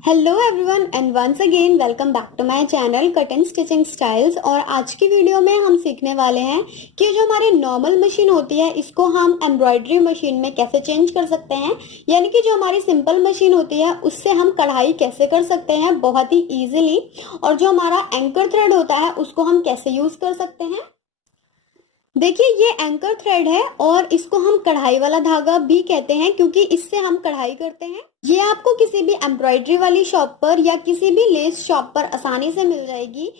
Hello everyone and once again welcome back to my channel cut and stitching styles. और आज की video में हम सीखने वाले हैं कि जो हमारी नॉर्मल मशीन होती है इसको हम एम्ब्रॉयडरी मशीन में कैसे चेंज कर सकते हैं, यानी कि जो हमारी सिंपल मशीन होती है उससे हम कढ़ाई कैसे कर सकते हैं बहुत ही इजीली। और जो हमारा एंकर थ्रेड होता है उसको हम कैसे यूज कर सकते हैं। देखिए ये एंकर थ्रेड है और इसको हम कढ़ाई वाला धागा भी कहते हैं क्योंकि इससे हम कढ़ाई करते हैं। ये आपको किसी भी एम्ब्रॉयडरी वाली शॉप पर या किसी भी लेस शॉप पर आसानी से मिल जाएगी।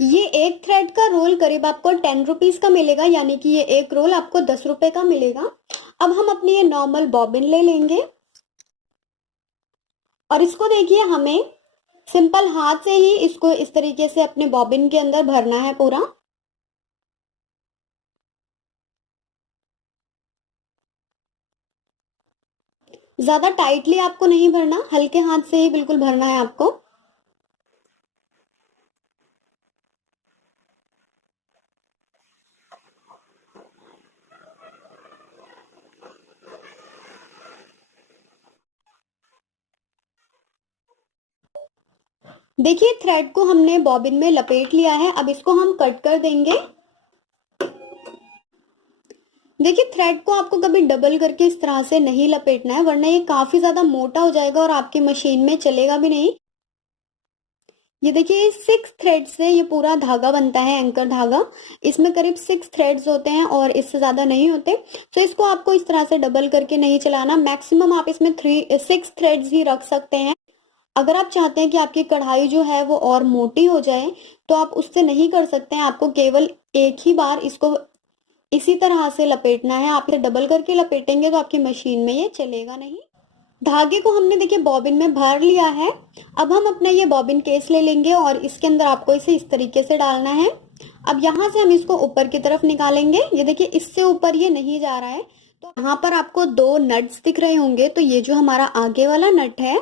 ये एक थ्रेड का रोल करीब आपको 10 रुपीज का मिलेगा, यानी कि ये एक रोल आपको 10 रुपए का मिलेगा। अब हम अपनी ये नॉर्मल बॉबिन ले लेंगे और इसको देखिए हमें सिंपल हाथ से ही इसको इस तरीके से अपने बॉबिन के अंदर भरना है पूरा। ज्यादा टाइटली आपको नहीं भरना, हल्के हाथ से ही बिल्कुल भरना है आपको। देखिए थ्रेड को हमने बॉबिन में लपेट लिया है, अब इसको हम कट कर देंगे। देखिए थ्रेड को आपको कभी डबल करके इस तरह से नहीं लपेटना है, वरना ये काफी ज्यादा मोटा हो जाएगा और आपकी मशीन में चलेगा भी नहीं। ये देखिए 6 थ्रेड से ये पूरा धागा बनता है, एंकर धागा। इसमें करीब 6 थ्रेड्स होते हैं और इससे ज्यादा नहीं होते। तो इसको आपको इस तरह से डबल करके नहीं चलाना, मैक्सिमम आप इसमें 6 थ्रेड्स ही रख सकते हैं। अगर आप चाहते हैं कि आपकी कढ़ाई जो है वो और मोटी हो जाए तो आप उससे नहीं कर सकते हैं, आपको केवल एक ही बार इसको इसी तरह से लपेटना है। आप इसे डबल करके लपेटेंगे तो आपकी मशीन में ये चलेगा नहीं। धागे को हमने देखिए बॉबिन में भर लिया है। अब हम अपना ये बॉबिन केस ले लेंगे और इसके अंदर आपको इसे इस तरीके से डालना है। अब यहाँ से हम इसको ऊपर की तरफ निकालेंगे। ये देखिए इससे ऊपर ये नहीं जा रहा है। तो यहाँ पर आपको 2 नट्स दिख रहे होंगे, तो ये जो हमारा आगे वाला नट है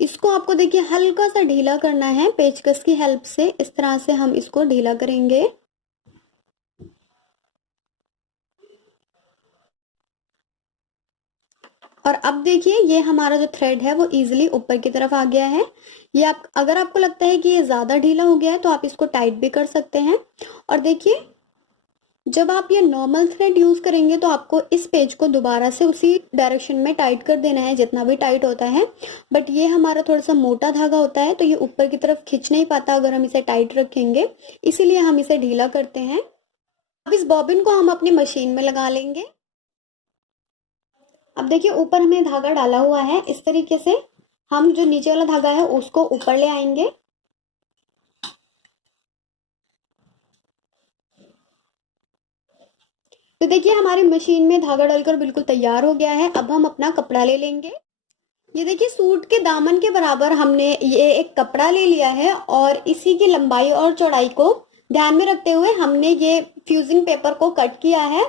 इसको आपको देखिए हल्का सा ढीला करना है पेचकस की हेल्प से। इस तरह से हम इसको ढीला करेंगे। और अब देखिए ये हमारा जो थ्रेड है वो इजीली ऊपर की तरफ आ गया है। ये आप अगर आपको लगता है कि ये ज्यादा ढीला हो गया है तो आप इसको टाइट भी कर सकते हैं। और देखिए जब आप ये नॉर्मल थ्रेड यूज करेंगे तो आपको इस पेज को दोबारा से उसी डायरेक्शन में टाइट कर देना है जितना भी टाइट होता है। बट ये हमारा थोड़ा सा मोटा धागा होता है तो ये ऊपर की तरफ खिंच नहीं पाता अगर हम इसे टाइट रखेंगे, इसीलिए हम इसे ढीला करते हैं। अब इस बॉबिन को हम अपनी मशीन में लगा लेंगे। अब देखिए ऊपर हमने धागा डाला हुआ है, इस तरीके से हम जो नीचे वाला धागा है उसको ऊपर ले आएंगे। तो देखिए हमारी मशीन में धागा डालकर बिल्कुल तैयार हो गया है। अब हम अपना कपड़ा ले लेंगे। ये देखिए सूट के दामन के बराबर हमने ये एक कपड़ा ले लिया है और इसी की लंबाई और चौड़ाई को ध्यान में रखते हुए हमने ये फ्यूजिंग पेपर को कट किया है।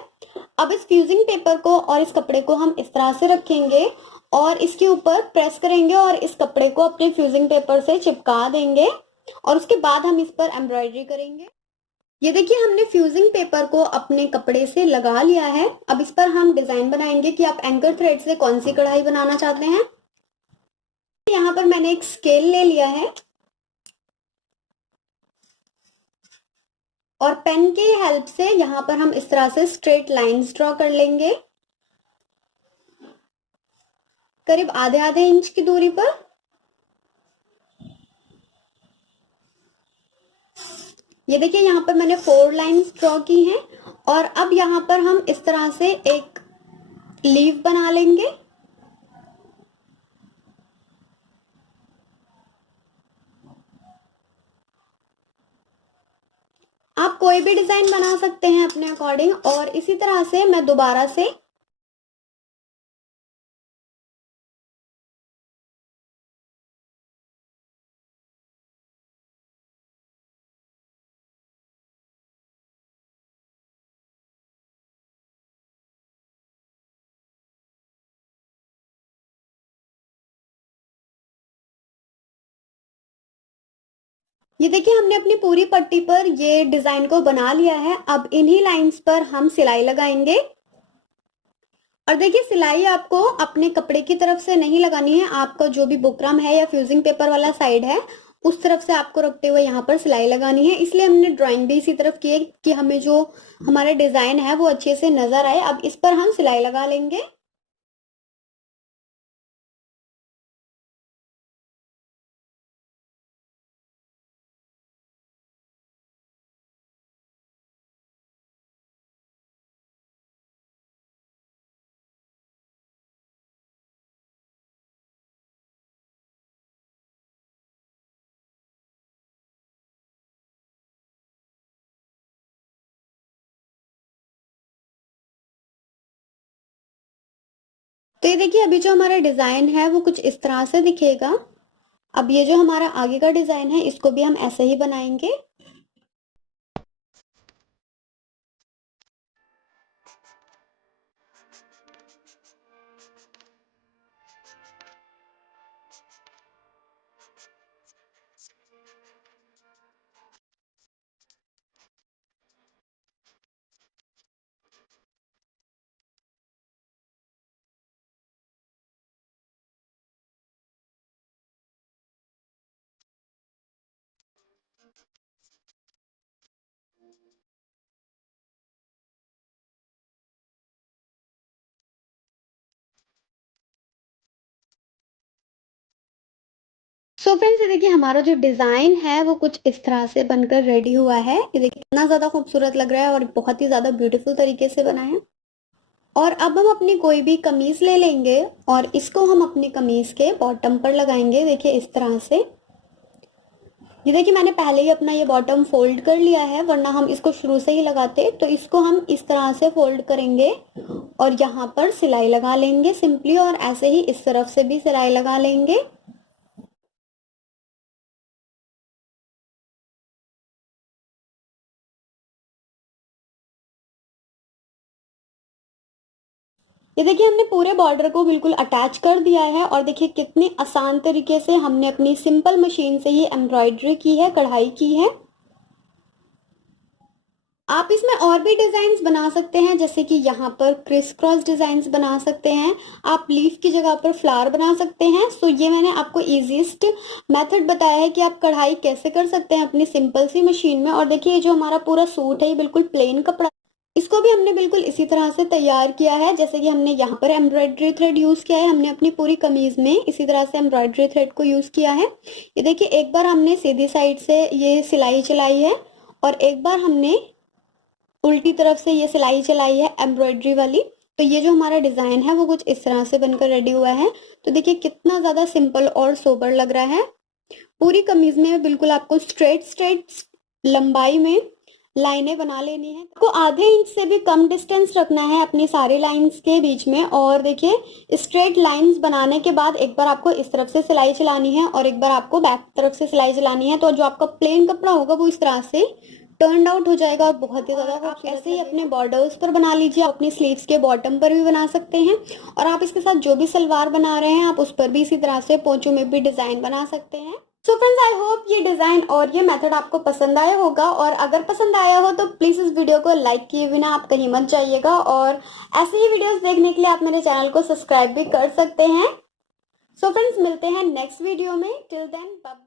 अब इस फ्यूजिंग पेपर को और इस कपड़े को हम इस तरह से रखेंगे और इसके ऊपर प्रेस करेंगे और इस कपड़े को अपने फ्यूजिंग पेपर से चिपका देंगे और उसके बाद हम इस पर एम्ब्रॉयडरी करेंगे। ये देखिए हमने फ्यूजिंग पेपर को अपने कपड़े से लगा लिया है। अब इस पर हम डिजाइन बनाएंगे कि आप एंकर थ्रेड से कौन सी कढ़ाई बनाना चाहते हैं। यहाँ पर मैंने एक स्केल ले लिया है और पेन की हेल्प से यहाँ पर हम इस तरह से स्ट्रेट लाइंस ड्रॉ कर लेंगे करीब आधे आधे इंच की दूरी पर। ये देखिए यहाँ पर मैंने 4 लाइंस ड्रॉ की हैं और अब यहाँ पर हम इस तरह से एक लीव बना लेंगे। आप कोई भी डिजाइन बना सकते हैं अपने अकॉर्डिंग। और इसी तरह से मैं दोबारा से ये देखिए हमने अपनी पूरी पट्टी पर ये डिजाइन को बना लिया है। अब इन्हीं लाइंस पर हम सिलाई लगाएंगे। और देखिए सिलाई आपको अपने कपड़े की तरफ से नहीं लगानी है, आपका जो भी बुकरम है या फ्यूजिंग पेपर वाला साइड है उस तरफ से आपको रखते हुए यहाँ पर सिलाई लगानी है। इसलिए हमने ड्राइंग भी इसी तरफ की है कि हमें जो हमारा डिजाइन है वो अच्छे से नजर आए। अब इस पर हम सिलाई लगा लेंगे। तो ये देखिए अभी जो हमारा डिजाइन है वो कुछ इस तरह से दिखेगा। अब ये जो हमारा आगे का डिजाइन है इसको भी हम ऐसे ही बनाएंगे। सो फ्रेंड्स ये देखिए हमारा जो डिजाइन है वो कुछ इस तरह से बनकर रेडी हुआ है। ये देखिए कितना ज्यादा खूबसूरत लग रहा है और बहुत ही ज्यादा ब्यूटीफुल तरीके से बना है। और अब हम अपनी कोई भी कमीज ले लेंगे और इसको हम अपनी कमीज के बॉटम पर लगाएंगे। देखिए इस तरह से। ये देखिए मैंने पहले ही अपना ये बॉटम फोल्ड कर लिया है, वरना हम इसको शुरू से ही लगाते। तो इसको हम इस तरह से फोल्ड करेंगे और यहाँ पर सिलाई लगा लेंगे सिंपली, और ऐसे ही इस तरफ से भी सिलाई लगा लेंगे। ये देखिए हमने पूरे बॉर्डर को बिल्कुल अटैच कर दिया है और देखिए कितनी आसान तरीके से हमने अपनी सिंपल मशीन से ही एम्ब्रॉयडरी की है, कढ़ाई की है। आप इसमें और भी डिजाइन बना सकते हैं, जैसे कि यहाँ पर क्रिस क्रॉस डिजाइन बना सकते हैं, आप लीफ की जगह पर फ्लावर बना सकते हैं। सो ये मैंने आपको इजीएस्ट मेथड बताया है कि आप कढ़ाई कैसे कर सकते हैं अपनी सिंपल सी मशीन में। और देखिए जो हमारा पूरा सूट है ये बिल्कुल प्लेन कपड़ा, इसको भी हमने बिल्कुल इसी तरह से तैयार किया है। जैसे कि हमने यहाँ पर एम्ब्रॉयडरी थ्रेड यूज किया है, हमने अपनी पूरी कमीज में इसी तरह से एम्ब्रॉयडरी थ्रेड को यूज किया है। ये देखिए एक बार हमने सीधी साइड से ये सिलाई चलाई है और एक बार हमने उल्टी तरफ से ये सिलाई चलाई है एम्ब्रॉयडरी वाली। तो ये जो हमारा डिजाइन है वो कुछ इस तरह से बनकर रेडी हुआ है। तो देखिए कितना ज्यादा सिंपल और सोबर लग रहा है। पूरी कमीज में बिल्कुल आपको स्ट्रेट स्ट्रेट लंबाई में लाइनें बना लेनी है। आपको आधे इंच से भी कम डिस्टेंस रखना है अपनी सारी लाइंस के बीच में। और देखिए स्ट्रेट लाइंस बनाने के बाद एक बार आपको इस तरफ से सिलाई चलानी है और एक बार आपको बैक तरफ से सिलाई चलानी है। तो जो आपका प्लेन कपड़ा होगा वो इस तरह से टर्न आउट हो जाएगा और बहुत ही ज्यादा आप ऐसे ही अपने बॉर्डर्स पर बना लीजिए, अपनी स्लीव्स के बॉटम पर भी बना सकते हैं। और आप इसके साथ जो भी सलवार बना रहे हैं आप उस पर भी इसी तरह से पोंचों में भी डिजाइन बना सकते हैं। सो फ्रेंड्स आई होप ये डिजाइन और ये मेथड आपको पसंद आया होगा, और अगर पसंद आया हो तो प्लीज इस वीडियो को लाइक किए बिना आप कहीं मत जाइएगा। और ऐसे ही वीडियोस देखने के लिए आप मेरे चैनल को सब्सक्राइब भी कर सकते हैं। सो फ्रेंड्स मिलते हैं नेक्स्ट वीडियो में। Till then bye.